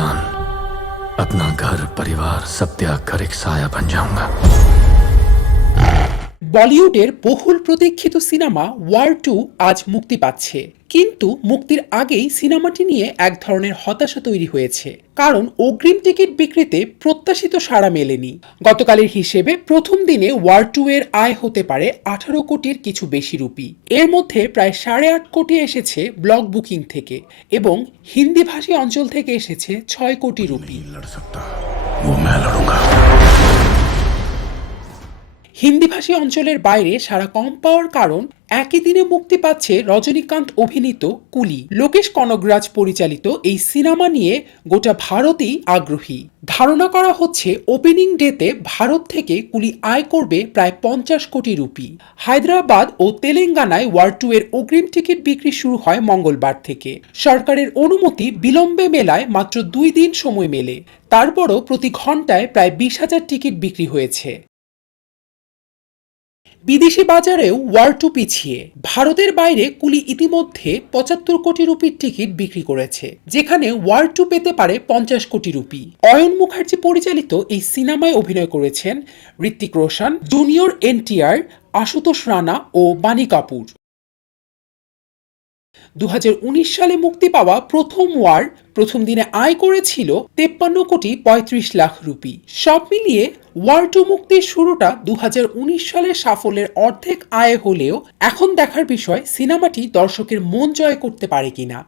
जान अपना घर परिवार सब त्याग कर एक साया बन जाऊँगा। বলিউডের বহুল প্রতীক্ষিত সিনেমা ওয়ার টু আজ মুক্তি পাচ্ছে। কিন্তু মুক্তির আগেই সিনেমাটি নিয়ে এক ধরনের হতাশা তৈরি হয়েছে। কারণ অগ্রিম টিকিট বিক্রিতে প্রত্যাশিত সাড়া মেলেনি। গতকালের হিসেবে প্রথম দিনে ওয়ার টু এর আয় হতে পারে আঠারো কোটির কিছু বেশি রুপি। এর মধ্যে প্রায় সাড়ে আট কোটি এসেছে ব্লক বুকিং থেকে এবং হিন্দি ভাষী অঞ্চল থেকে এসেছে ছয় কোটি রুপি। হিন্দিভাষী অঞ্চলের বাইরে সারা কম পাওয়ার কারণ, একই দিনে মুক্তি পাচ্ছে রজনীকান্ত অভিনীত কুলি। লোকেশ কনগরাজ পরিচালিত এই সিনেমা নিয়ে গোটা ভারতেই আগ্রহী। ধারণা করা হচ্ছে, ওপেনিং ডেতে ভারত থেকে কুলি আয় করবে প্রায় পঞ্চাশ কোটি রুপি। হায়দ্রাবাদ ও তেলেঙ্গানায় ওয়ার টু এর অগ্রিম টিকিট বিক্রি শুরু হয় মঙ্গলবার থেকে। সরকারের অনুমতি বিলম্বে মেলায় মাত্র দুই দিন সময় মেলে। তারপরও প্রতি ঘন্টায় প্রায় বিশ হাজার টিকিট বিক্রি হয়েছে। বিদেশি বাজারেও ওয়ার টু পিছিয়ে। ভারতের বাইরে কুলি ইতিমধ্যে পঁচাত্তর কোটি রুপির টিকিট বিক্রি করেছে, যেখানে ওয়ার টু পেতে পারে পঞ্চাশ কোটি রুপি। অয়ন মুখার্জি পরিচালিত এই সিনেমায় অভিনয় করেছেন ঋত্বিক রোশন, জুনিয়র এনটিআর, আশুতোষ রানা ও বাণী কাপুর। দু হাজার উনিশ সালে মুক্তি পাওয়া প্রথম ওয়ার প্রথম দিনে আয় করেছিল তেপ্পান্ন কোটি পঁয়ত্রিশ লাখ রুপি। সব মিলিয়ে ওয়ার টু মুক্তির শুরুটা দু হাজার উনিশ সালের সাফল্যের অর্ধেক আয় হলেও এখন দেখার বিষয়, সিনেমাটি দর্শকের মন জয় করতে পারে কিনা।